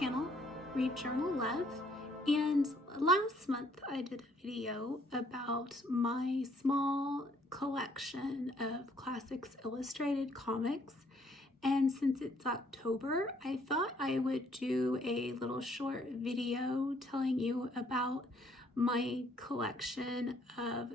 channel, Read Journal Love, and last month I did a video about my small collection of Classics Illustrated comics, and since it's October, I thought I would do a little short video telling you about my collection of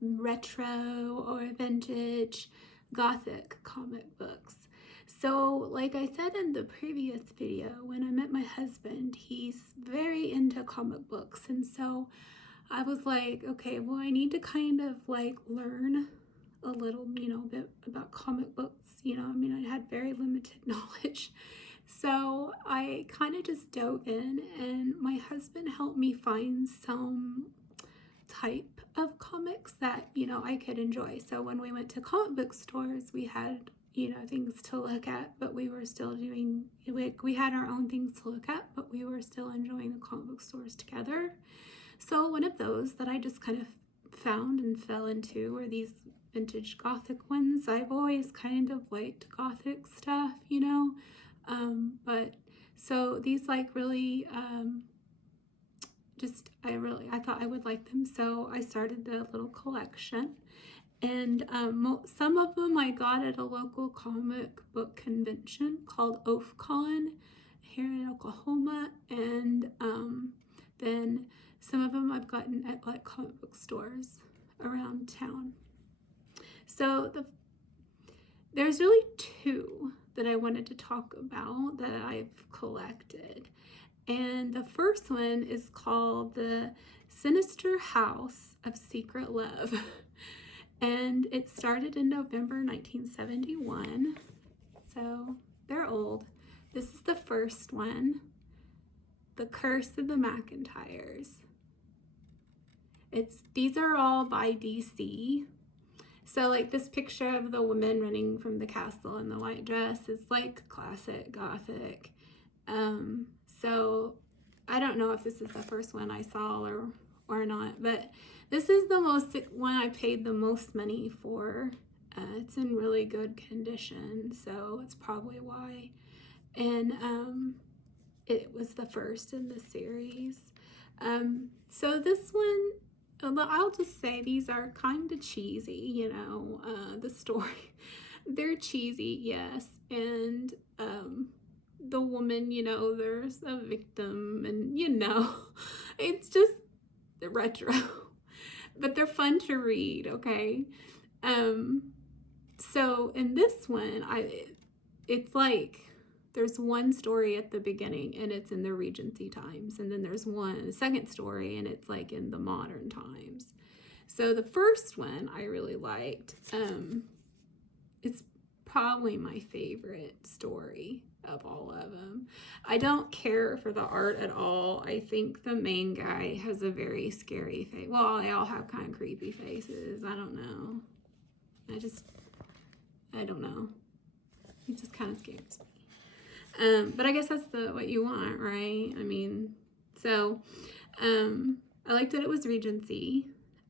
retro or vintage Gothic comic books. So like I said in the previous video, when I met my husband, he's very into comic books, and so I was like, okay, well, I need to kind of like learn a little, bit about comic books. I mean, I had very limited knowledge. So I kind of just dove in, and my husband helped me find some type of comics that, I could enjoy. So when we went to comic book stores, we had, things to look at, but we were still doing, we had our own things to look at, but we were still enjoying the comic book stores together. So one of those that I just kind of found and fell into were these vintage Gothic ones. I've always kind of liked Gothic stuff, but so these like really, I thought I would like them, so I started the little collection. And some of them I got at a local comic book convention called OFCon here in Oklahoma, and then some of them I've gotten at like comic book stores around town. So there's really two that I wanted to talk about that I've collected. And the first one is called The Sinister House of Secret Love. And it started in November 1971. So they're old. This is the first one, The Curse of the McIntyres. These are all by DC. So like this picture of the woman running from the castle in the white dress is like classic Gothic. So I don't know if this is the first one I saw or not, but this is the one I paid the most money for. It's in really good condition, so it's probably why. And it was the first in the series. So this one, I'll just say these are kind of cheesy, the story. They're cheesy, yes, and the woman, there's a victim, and it's just retro, but they're fun to read, okay? So in this one, it's like there's one story at the beginning and it's in the Regency times, and then there's a second story and it's like in the modern times. So the first one I really liked. It's probably my favorite story of all of them. I don't care for the art at all. I think the main guy has a very scary face. Well, they all have kind of creepy faces. I don't know. I don't know. He just kind of scares me. But I guess that's what you want, right? I mean, so I liked that it was Regency.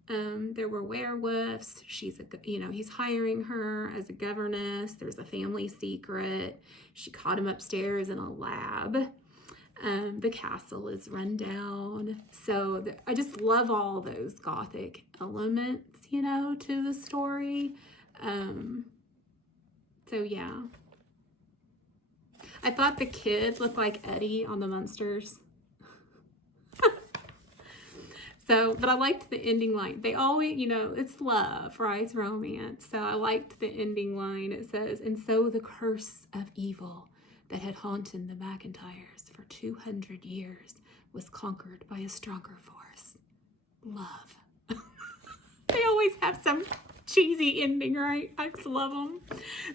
There were werewolves. He's hiring her as a governess. There's a family secret. She caught him upstairs in a lab. The castle is run down. So I just love all those Gothic elements, to the story. So yeah. I thought the kid looked like Eddie on the Munsters. So, but I liked the ending line. They always, it's love, right? It's romance. So I liked the ending line. It says, "And so the curse of evil that had haunted the McIntyres for 200 years was conquered by a stronger force. Love." They always have some cheesy ending, right? I just love them.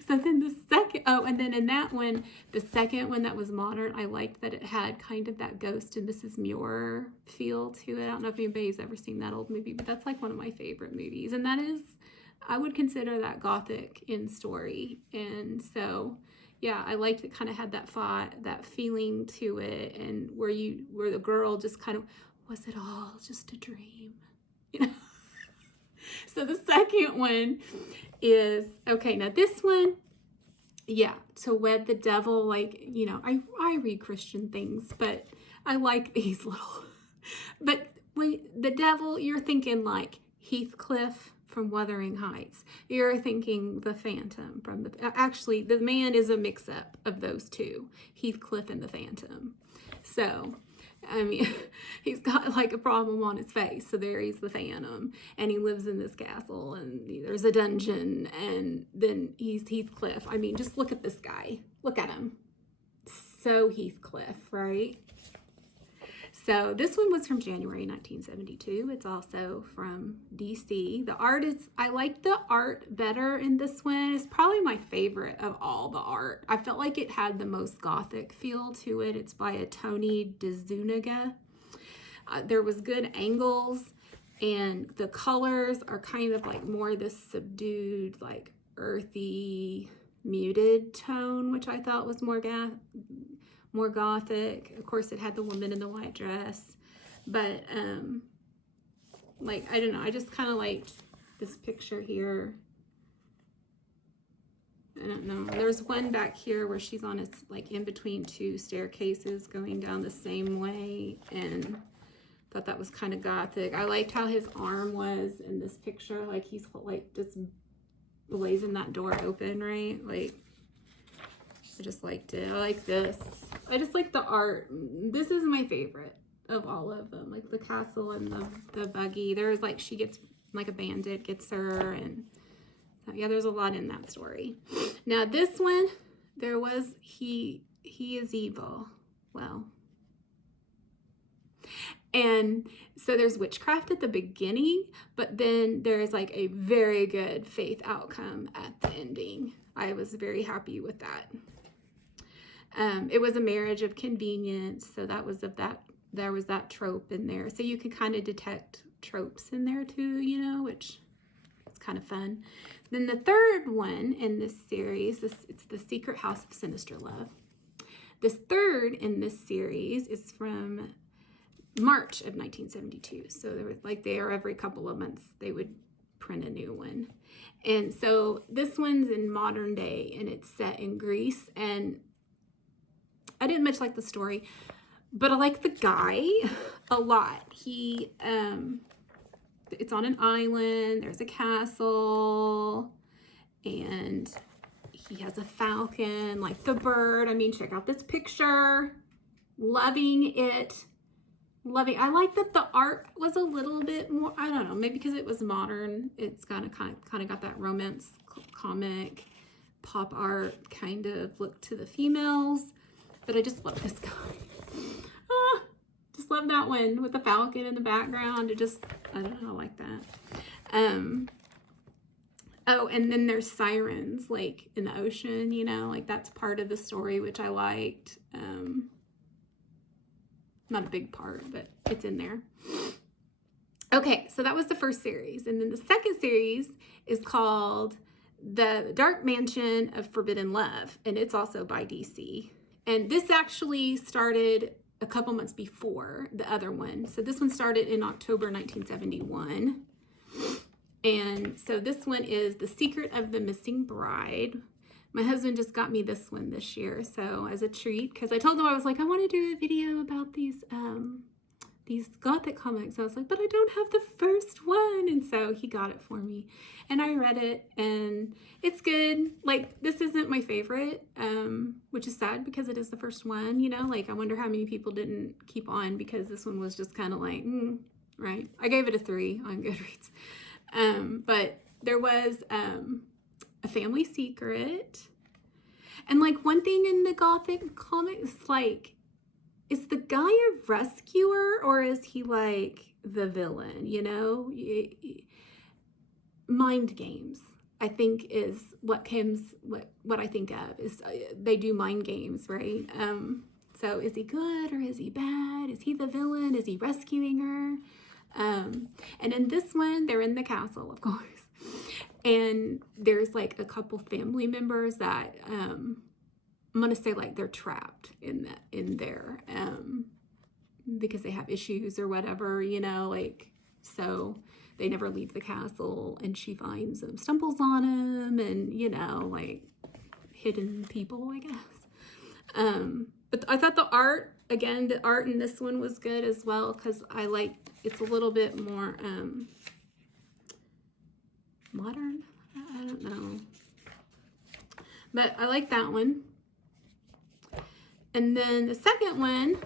So then and then in that one, the second one that was modern, I liked that it had kind of that Ghost and Mrs. Muir feel to it. I don't know if anybody's ever seen that old movie, but that's like one of my favorite movies. And that is, I would consider that Gothic in story. And so, yeah, I liked it kind of had that feeling to it, and where the girl just kind of, was it all just a dream? So the second one is, okay, now this one yeah, to wed the devil, like, you know, I read Christian things, but I like these little, but when the devil, you're thinking like Heathcliff from Wuthering Heights. You're thinking the Phantom from actually, the man is a mix-up of those two, Heathcliff and the Phantom. So, I mean, he's got like a problem on his face. So there he's the Phantom, and he lives in this castle, and there's a dungeon, and then he's Heathcliff. I mean, just look at this guy. Look at him. So Heathcliff, right? So this one was from January 1972. It's also from DC. The art is, I like the art better in this one. It's probably my favorite of all the art. I felt like it had the most Gothic feel to it. It's by a Tony DeZuniga. There was good angles, and the colors are kind of like more this subdued, like earthy, muted tone, which I thought was more Gothic. Of course, it had the woman in the white dress, but like, I don't know, I just kind of liked this picture here. I don't know, there's one back here where she's on, it's like in between two staircases going down the same way, and thought that was kind of Gothic. I liked how his arm was in this picture, like he's like just blazing that door open, right? Like, I just liked it. I like this. I just like the art. This is my favorite of all of them. Like the castle and the buggy. There's like, she gets, like a bandit gets her, and so, yeah, there's a lot in that story. Now this one, there was, he is evil. Well, and so there's witchcraft at the beginning, but then there's like a very good faith outcome at the ending. I was very happy with that. It was a marriage of convenience, so that was there was that trope in there. So you could kind of detect tropes in there too, you know, which is kind of fun. Then the third one in this series, it's The Secret House of Sinister Love. This third in this series is from March of 1972. So they were like, every couple of months they would print a new one. And so this one's in modern day, and it's set in Greece, and I didn't much like the story, but I like the guy a lot. He, it's on an island, there's a castle, and he has a falcon, like the bird. I mean, check out this picture. Loving it. I like that the art was a little bit more, I don't know, maybe because it was modern. It's kind of got that romance comic, pop art kind of look to the females. But I just love this guy. Just love that one with the falcon in the background. It just, I don't know, I like that. Oh, and then there's sirens, like in the ocean, you know, like that's part of the story, which I liked. Not a big part, but it's in there. Okay, so that was the first series. And then the second series is called The Dark Mansion of Forbidden Love, and it's also by DC. And this actually started a couple months before the other one. So this one started in October 1971. And so this one is The Secret of the Missing Bride. My husband just got me this one this year, so as a treat, because I told him, I was like, I want to do a video about these Gothic comics. I was like, but I don't have the first one, and so he got it for me, and I read it, and it's good. Like, this isn't my favorite, which is sad because it is the first one, you know, like I wonder how many people didn't keep on because this one was just kind of like, right? I gave it a 3 on Goodreads, but there was a family secret, and like one thing in the Gothic comics, like, is the guy a rescuer or is he like the villain, you know? Mind games, I think, is what I think of is they do mind games, right? So is he good or is he bad? Is he the villain? Is he rescuing her? And in this one, they're in the castle, of course. And there's like a couple family members that I'm gonna say like they're trapped in there because they have issues or whatever, you know, like, so they never leave the castle, and she finds him, stumbles on him, and you know, like hidden people, I guess. But I thought the art in this one was good as well, because it's a little bit more modern. I don't know. But I like that one. And then the second one,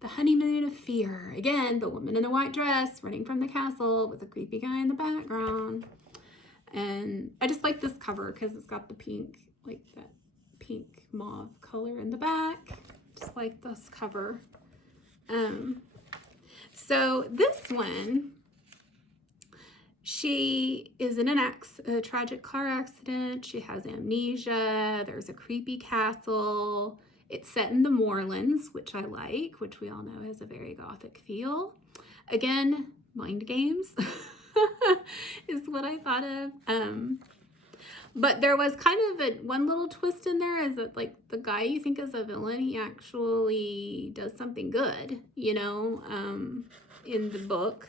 The Honeymoon of Fear. Again, the woman in a white dress running from the castle with a creepy guy in the background. And I just like this cover because it's got the pink, like that pink mauve color in the back. Just like this cover. So this one, she is in a tragic car accident. She has amnesia. There's a creepy castle. It's set in the moorlands, which I like, which we all know has a very Gothic feel. Again, mind games is what I thought of. But there was kind of one little twist in there, is that like the guy you think is a villain, he actually does something good, you know, in the book.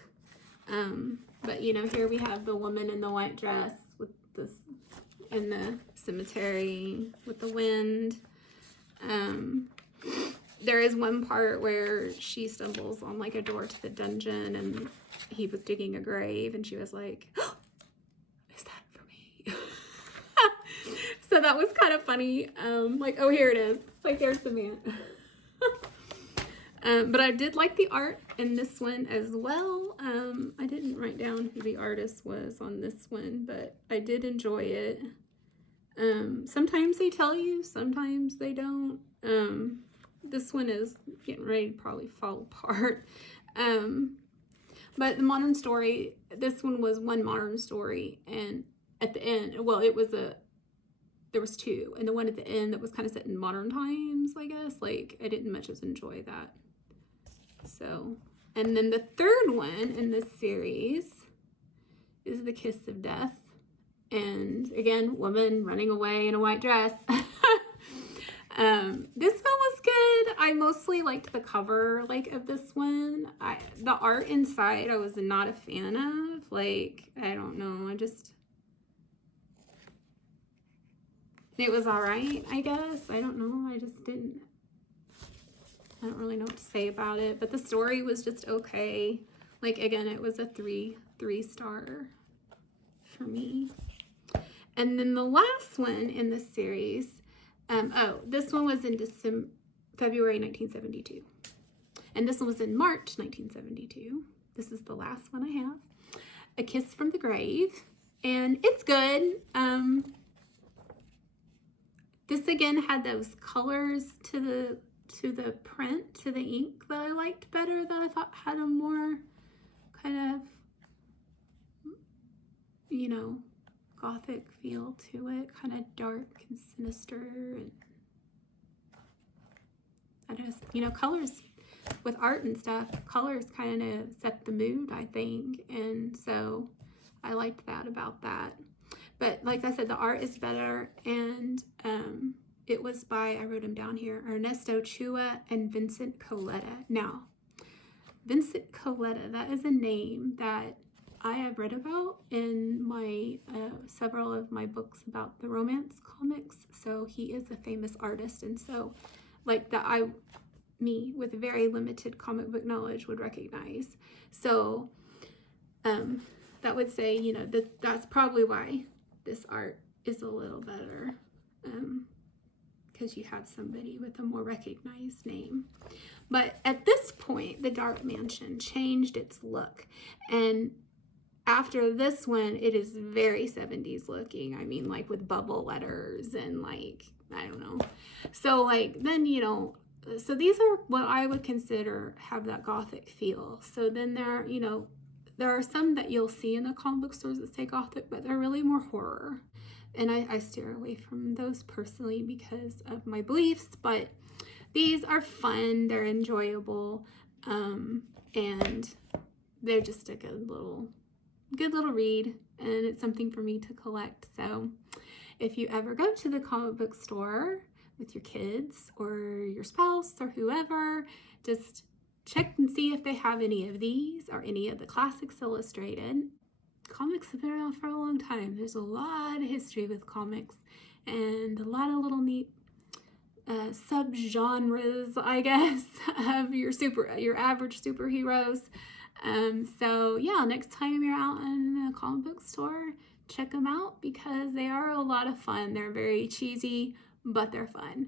But you know, here we have the woman in the white dress with this in the cemetery with the wind. There is one part where she stumbles on like a door to the dungeon, and he was digging a grave, and she was like, oh, is that for me? So that was kind of funny. Like, oh, here it is. Like, there's the man. But I did like the art in this one as well. I didn't write down who the artist was on this one, but I did enjoy it. Sometimes they tell you, sometimes they don't. This one is getting ready to probably fall apart. But the modern story, this one was one modern story, and at the end, well, there was two, and the one at the end that was kind of set in modern times, I guess. Like, I didn't much as enjoy that. So, and then the third one in this series is The Kiss of Death. And again, woman running away in a white dress. This one was good. I mostly liked the cover, like, of this one. The art inside I was not a fan of. Like, I don't know. It was all right, I guess. I don't know. I don't really know what to say about it. But the story was just okay. Like, again, it was a three-star for me. And then the last one in the series, this one was in February 1972. And this one was in March 1972. This is the last one I have. A Kiss from the Grave. And it's good. This again had those colors to the print, to the ink, that I liked better, that I thought had a more kind of, you know, Gothic feel to it, kind of dark and sinister. And I just, you know, colors with art and stuff, colors kind of set the mood, I think. And so I liked that about that. But like I said, the art is better, and it was by, I wrote them down here, Ernesto Chua and Vincent Coletta. Now, Vincent Coletta, that is a name that I have read about in my several of my books about the romance comics. So he is a famous artist, and so like that me with very limited comic book knowledge would recognize. So that would say, you know, that's probably why this art is a little better, because you have somebody with a more recognized name. But at this point, the Dark Mansion changed its look, and after this one, it is very 70s looking. I mean, like with bubble letters and like, I don't know. So like, then, you know, so these are what I would consider have that Gothic feel. So then there are some that you'll see in the comic book stores that say Gothic, but they're really more horror. And I steer away from those personally because of my beliefs, but these are fun, they're enjoyable, and they're just a good little read, and it's something for me to collect. So if you ever go to the comic book store with your kids or your spouse or whoever, just check and see if they have any of these or any of the Classics Illustrated. Comics have been around for a long time. There's a lot of history with comics, and a lot of little neat subgenres, I guess, of your average superheroes. So yeah, next time you're out in a comic book store, check them out because they are a lot of fun. They're very cheesy, but they're fun.